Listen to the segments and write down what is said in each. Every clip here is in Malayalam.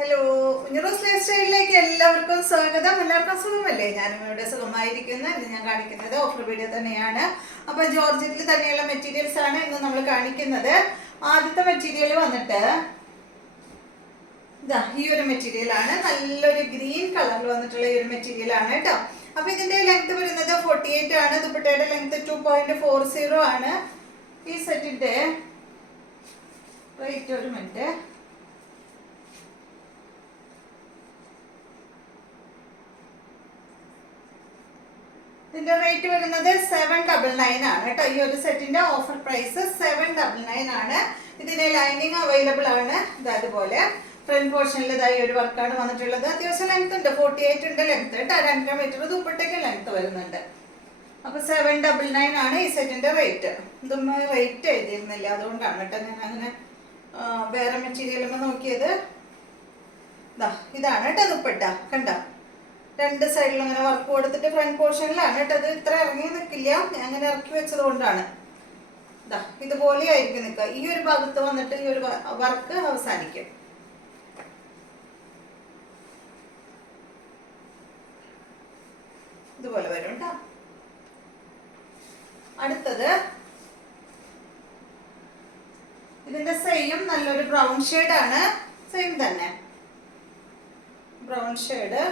ഹലോ, ഉഞ്ഞറോസ് ലൈഫ് സ്റ്റൈലിലേക്ക് എല്ലാവർക്കും സ്വാഗതം. എല്ലാവർക്കും സുഖമല്ലേ? ഞാനും ഇവിടെ സുഖമായിരിക്കുന്നു. ഇന്ന് ഞാൻ കാണിക്കുന്നത് ഓഫർ വീഡിയോ തന്നെയാണ്. അപ്പൊ ജോർജറ്റിൽ തന്നെയുള്ള മെറ്റീരിയൽസ് ആണ് ഇന്ന് നമ്മൾ കാണിക്കുന്നത്. ആദ്യത്തെ മെറ്റീരിയൽ വന്നിട്ട് ഇതാ ഈ ഒരു മെറ്റീരിയൽ ആണ്. നല്ലൊരു ഗ്രീൻ കളറിൽ വന്നിട്ടുള്ള ഈ ഒരു മെറ്റീരിയൽ ആണ് കേട്ടോ. അപ്പൊ ഇതിന്റെ ലെങ്ത് വരുന്നത് 48 ആണ്. ദുപ്പട്ടയുടെ ലെങ്ത് 2.40 ആണ്. ഈ സെറ്റിന്റെ റേറ്റ് ഒരു മിനിറ്റ്, ഇതിന്റെ റേറ്റ് വരുന്നത് 799 ആണ് കേട്ടോ. ഈ ഒരു സെറ്റിന്റെ ഓഫർ പ്രൈസ് 799 ആണ്. ഇതിന് ലൈനിങ് അവൈലബിൾ ആണ്. അതുപോലെ ഫ്രണ്ട് പോർഷനിൽ ഇതായി ഒരു വർക്കാണ് വന്നിട്ടുള്ളത്. അത്യാവശ്യം ലെങ്ത് ഉണ്ട്, 48 ഉണ്ട് ലെങ്ത് കേട്ടോ. 2 മീറ്റർ ദുപ്പട്ടയ്ക്ക് ലെങ്ത് വരുന്നുണ്ട്. അപ്പൊ 799 ആണ് ഈ സെറ്റിന്റെ റേറ്റ്. ഇതൊന്നും റേറ്റ് എഴുതിയിരുന്നില്ല, അതുകൊണ്ടാണ് കേട്ടോ ഞാൻ അങ്ങനെ വേറെ മെറ്റീരിയൽ നോക്കിയത്. ഇതാണ് കേട്ടോ ദുപ്പട്ട. കണ്ടോ, രണ്ട് സൈഡിലും അങ്ങനെ വർക്ക് കൊടുത്തിട്ട് ഫ്രണ്ട് പോർഷനിലാണ് കേട്ടോ. അത് ഇത്ര ഇറങ്ങി നിൽക്കില്ല, ഞാൻ അങ്ങനെ ഇറക്കി വെച്ചത് കൊണ്ടാണ്. ഇതുപോലെ ആയിരിക്കും നിൽക്കുക. ഈ ഒരു ഭാഗത്ത് വന്നിട്ട് ഈ ഒരു വർക്ക് അവസാനിക്കും. ഇതുപോലെ വരും കേട്ടോ. അടുത്തത് ഇതിന്റെ സെയിം നല്ലൊരു ബ്രൗൺ ഷെയ്ഡ് ആണ്. സെയിം തന്നെ ബ്രൗൺ ഷെയ്ഡ്.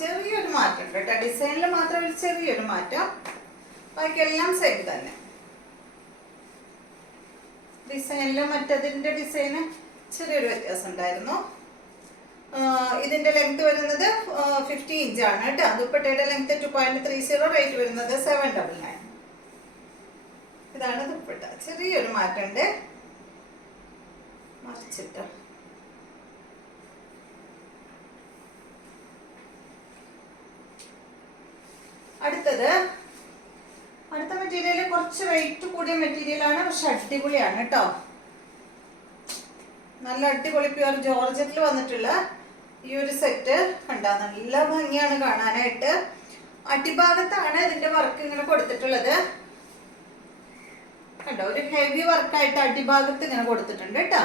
ചെറിയൊരു മാറ്റം ഉണ്ട് കേട്ടോ. ഡിസൈനിൽ മാത്രം ഒരു ചെറിയൊരു മാറ്റം, ബാക്കിയെല്ലാം സെയിം തന്നെ. ഡിസൈനിൽ മറ്റതിന്റെ ഡിസൈന് ചെറിയൊരു വ്യത്യാസം ഉണ്ടായിരുന്നു. ഇതിന്റെ ലെങ്ത് വരുന്നത് 50 ഇഞ്ച് ആണ് കേട്ടോ. ദുപ്പട്ടയുടെ ലെങ്ത് 2.30, റേറ്റ് വരുന്നത് 799. ഇതാണ് ദുപ്പട്ട. ചെറിയൊരു മാറ്റം ഉണ്ട്. മറിച്ചിട്ട് അടുത്ത മെറ്റീരിയൽ കുറച്ച് വെയിറ്റ് കൂടിയ മെറ്റീരിയൽ ആണ്, പക്ഷെ അടിപൊളിയാണ് കേട്ടോ. നല്ല അടിപൊളി പ്യുവർ ജോർജറ്റിൽ വന്നിട്ടുള്ള ഈ ഒരു സെറ്റ് കണ്ടോ, നല്ല ഭംഗിയാണ് കാണാനായിട്ട്. അടിഭാഗത്താണ് ഇതിന്റെ വർക്ക് ഇങ്ങനെ കൊടുത്തിട്ടുള്ളത് കണ്ടോ. ഒരു ഹെവി വർക്കായിട്ട് അടിഭാഗത്ത് ഇങ്ങനെ കൊടുത്തിട്ടുണ്ട് കേട്ടോ.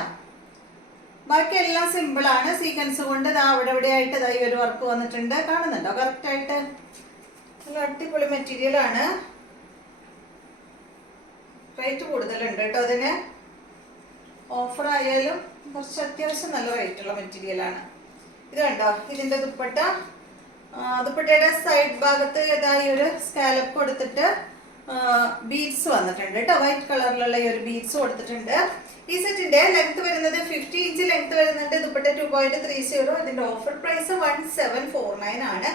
ബാക്കി എല്ലാം സിമ്പിൾ ആണ്. സീക്വൻസ് കൊണ്ട് അവിടെ ഇവിടെ ആയിട്ട് ഈ ഒരു വർക്ക് വന്നിട്ടുണ്ട്. കാണുന്നുണ്ടോ കറക്റ്റ് ആയിട്ട്? നല്ല അടിപൊളി മെറ്റീരിയൽ ആണ്. റേറ്റ് കൂടുതലുണ്ട് കേട്ടോ അതിന്. ഓഫർ ആയാലും കുറച്ച് അത്യാവശ്യം നല്ല റേറ്റ് ഉള്ള മെറ്റീരിയൽ ആണ്. ഇത് കണ്ടോ, ഇതിന്റെ ദുപ്പട്ടയുടെ സൈഡ് ഭാഗത്ത് ഇതായി ഒരു സ്കാലപ്പ് കൊടുത്തിട്ട് ബീഡ്സ് വന്നിട്ടുണ്ട് കേട്ടോ. വൈറ്റ് കളറിലുള്ള ഈ ഒരു ബീഡ്സ് കൊടുത്തിട്ടുണ്ട്. ഈ സെറ്റിന്റെ ലെങ്ത് വരുന്നത് 50 ഇഞ്ച് ലെങ്ത് വരുന്നുണ്ട്. ദുപ്പട്ട 2.30. ഇതിന്റെ ഓഫർ പ്രൈസ് 1749 ആണ്.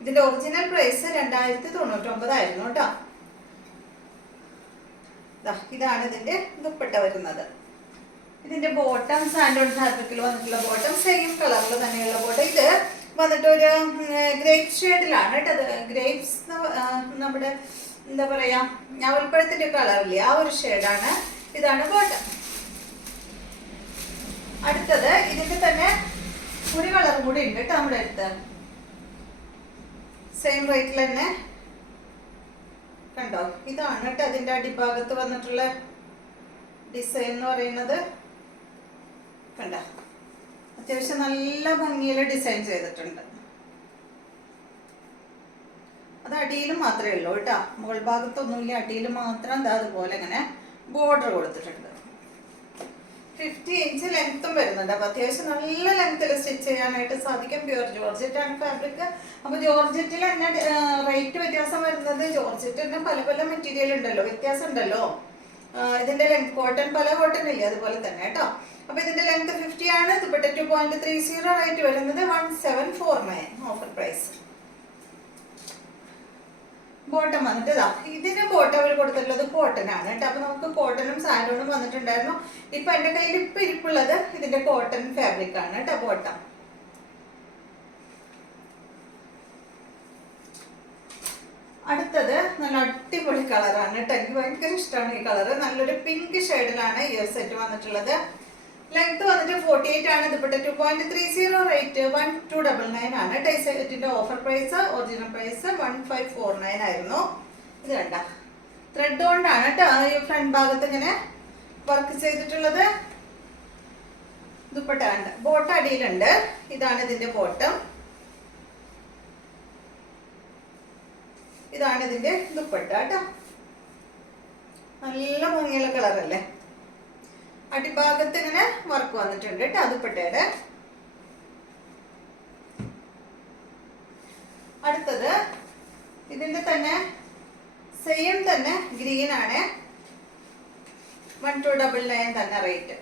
ഇതിന്റെ ഒറിജിനൽ പ്രൈസ് 2099 ആയിരുന്നു കേട്ടോ. ഇതാണ് ഇതിന്റെ ദുപ്പട്ട വരുന്നത്. ഇതിന്റെ ബോട്ടം സാൻഡോൺ ഫാബ്രിക്കിൽ വന്നിട്ടുള്ള ബോട്ടം, സെയിം കളറിൽ തന്നെയുള്ള ബോട്ടം. ഇത് വന്നിട്ട് ഒരു ഗ്രേപ്പ് ഷെയ്ഡിലാണ് കേട്ടോ. ഗ്രേപ്സ് നമ്മുടെ എന്താ പറയാ, ഞാവൽപ്പഴത്തിന്റെ കളറില്ലേ, ആ ഒരു ഷെയ്ഡാണ്. ഇതാണ് ബോട്ടം. അടുത്തത് ഇതിന്റെ തന്നെ ഒരു കളറും കൂടി ഉണ്ട് കേട്ടോ നമ്മുടെ അടുത്ത്. സെയിം റേറ്റിൽ തന്നെ കണ്ടോ. ഇതാണ് കേട്ടോ അതിന്റെ അടിഭാഗത്ത് വന്നിട്ടുള്ള ഡിസൈൻ എന്ന് പറയുന്നത്. കണ്ടോ, അത്യാവശ്യം നല്ല ഭംഗിയിൽ ഡിസൈൻ ചെയ്തിട്ടുണ്ട്. അത് അടിയിൽ മാത്രമേ ഉള്ളൂ കേട്ടോ, മുകൾ ഭാഗത്തൊന്നുമില്ല. അടിയിൽ മാത്രം അതുപോലെ ഇങ്ങനെ ബോർഡർ കൊടുത്തിട്ടുണ്ട്. 50 ഇഞ്ച് ലെങ്ത്തും വരുന്നുണ്ട്. അപ്പൊ അത്യാവശ്യം നല്ല ലെങ്ത്തിൽ സ്റ്റിച്ച് ചെയ്യാനായിട്ട് സാധിക്കും. പ്യുവർ ജോർജറ്റ് ആണ് ഫാബ്രിക്. അപ്പൊ ജോർജറ്റിൽ തന്നെ റേറ്റ് വ്യത്യാസം വരുന്നത്, ജോർജറ്റിന് പല പല മെറ്റീരിയൽ ഉണ്ടല്ലോ, വ്യത്യാസം ഉണ്ടല്ലോ. ഇതിന്റെ ലെങ്ത് കോട്ടൺ, പല കോട്ടൺ ഇല്ലേ, അതുപോലെ തന്നെ കേട്ടോ. അപ്പൊ ഇതിന്റെ ലെങ്ത് 50 ആണ്. ദുപ്പട്ട 2.30, റേറ്റ് വരുന്നത് 1749 ഓഫർ പ്രൈസ്. ബോട്ടം വന്നിട്ട് ഇതിന്റെ ബോട്ടം അവർ കൊടുത്തിട്ടുള്ളത് കോട്ടൺ ആണ് കേട്ടോ. അപ്പൊ നമുക്ക് കോട്ടണും സാൻഡോണും വന്നിട്ടുണ്ടായിരുന്നു. ഇപ്പൊ എന്റെ കയ്യിൽ ഇപ്പൊ ഇരിപ്പുള്ളത് ഇതിന്റെ കോട്ടൺ ഫാബ്രിക് ആണ് കേട്ടോ ബോട്ടം. അടുത്തത് നല്ല അടിപൊളി കളറാണ് കേട്ടോ. എനിക്ക് ഭയങ്കര ഇഷ്ടമാണ് ഈ കളറ്. നല്ലൊരു പിങ്ക് ഷെയ്ഡിലാണ് ഈ ഒരു സെറ്റ് വന്നിട്ടുള്ളത്. ലെങ്ത് വന്നിട്ട് 48 ആണ്. ദുപ്പട്ട 2.30, റേറ്റ് 1299 ആണ്. ടൈ സെറ്റിന്റെ ഓഫർ പ്രൈസ്, ഒറിജിനൽ പ്രൈസ് 1549 ആയിരുന്നു. ഇത് കണ്ട ത്രെഡ് കൊണ്ടാണ് കേട്ടോ ഈ ഫ്രണ്ട് ഭാഗത്ത് ഇങ്ങനെ വർക്ക് ചെയ്തിട്ടുള്ളത്. ദുപ്പട്ട ഉണ്ട്, ബോട്ടം അടിയിലുണ്ട്. ഇതാണ് ഇതിന്റെ ബോട്ടം, ഇതാണ് ഇതിന്റെ ദുപ്പട്ട കേട്ടോ. നല്ല ഭംഗിയുള്ള കളറല്ലേ. അടിഭാഗത്ത് ഇങ്ങനെ വർക്ക് വന്നിട്ടുണ്ട് കേട്ടോ ദുപ്പട്ടയുടെ. അടുത്തത് ഇതിന്റെ തന്നെ സെയിം തന്നെ ഗ്രീൻ ആണ്, 1299 തന്നെ റേറ്റ്.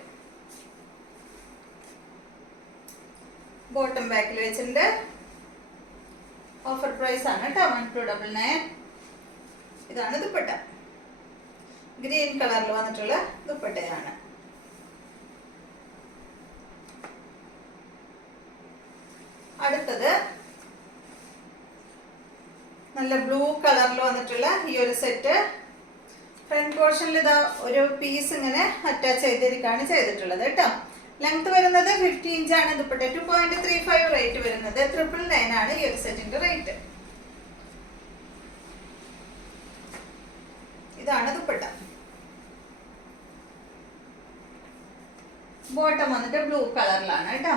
ബോട്ടം ബാക്കിൽ വെച്ചിട്ടുണ്ട്, ഓഫർ പ്രൈസ് ആണ് കേട്ടോ 1299. ഇതാണ് ദുപ്പട്ട, ഗ്രീൻ കളറിൽ വന്നിട്ടുള്ള ദുപ്പട്ടയാണ്. അടുത്തത് നല്ല ബ്ലൂ കളറിൽ വന്നിട്ടുള്ള ഈ ഒരു സെറ്റ്. ഫ്രണ്ട് പോർഷനിൽ ഇതാ ഒരു പീസ് ഇങ്ങനെ അറ്റാച്ച് ചെയ്തിരിക്കുകയാണ് ചെയ്തിട്ടുള്ളത് കേട്ടോ. ലെങ്ത് വരുന്നത് 50 ഇഞ്ചാണ്. ദുപ്പട്ട 2.35 റേറ്റ് വരുന്നത്. 999 ആണ് ഈ ഒരു സെറ്റിന്റെ റേറ്റ്. ഇതാണ് ദുപ്പട്ട. ബോട്ടം വന്നിട്ട് ബ്ലൂ കളറിലാണ് കേട്ടോ.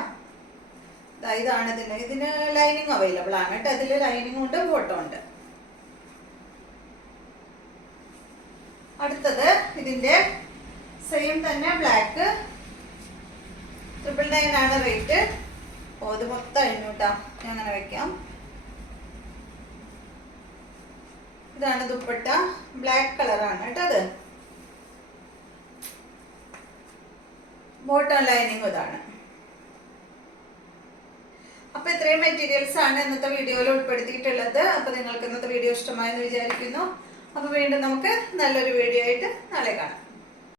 ഇതാണ് ഇതിന് ലൈനിങ് അവൈലബിൾ ആണ് കേട്ടോ. അതിൽ ലൈനിങ് ഉണ്ട്, ബോട്ടം ഉണ്ട്. അടുത്തത് ഇതിന്റെ സെയിം തന്നെ ബ്ലാക്ക്, 999 ആണ് റേറ്റ്. ഇത് മൊത്തം അഴിഞ്ഞു കേട്ടോ, ഞാൻ അങ്ങനെ വെക്കാം. ഇതാണ് ദുപ്പട്ട, ബ്ലാക്ക് കളറാണ് കേട്ടോ. അത് ബോട്ടം ലൈനിങ് ഇതാണ്. അപ്പൊ ഇത്രയും മെറ്റീരിയൽസ് ആണ് ഇന്നത്തെ വീഡിയോയിൽ ഉൾപ്പെടുത്തിയിട്ടുള്ളത്. അപ്പൊ നിങ്ങൾക്ക് ഇന്നത്തെ വീഡിയോ ഇഷ്ടമായെന്ന് വിചാരിക്കുന്നു. അപ്പൊ വീണ്ടും നമുക്ക് നല്ലൊരു വീഡിയോ ആയിട്ട് നാളെ കാണാം.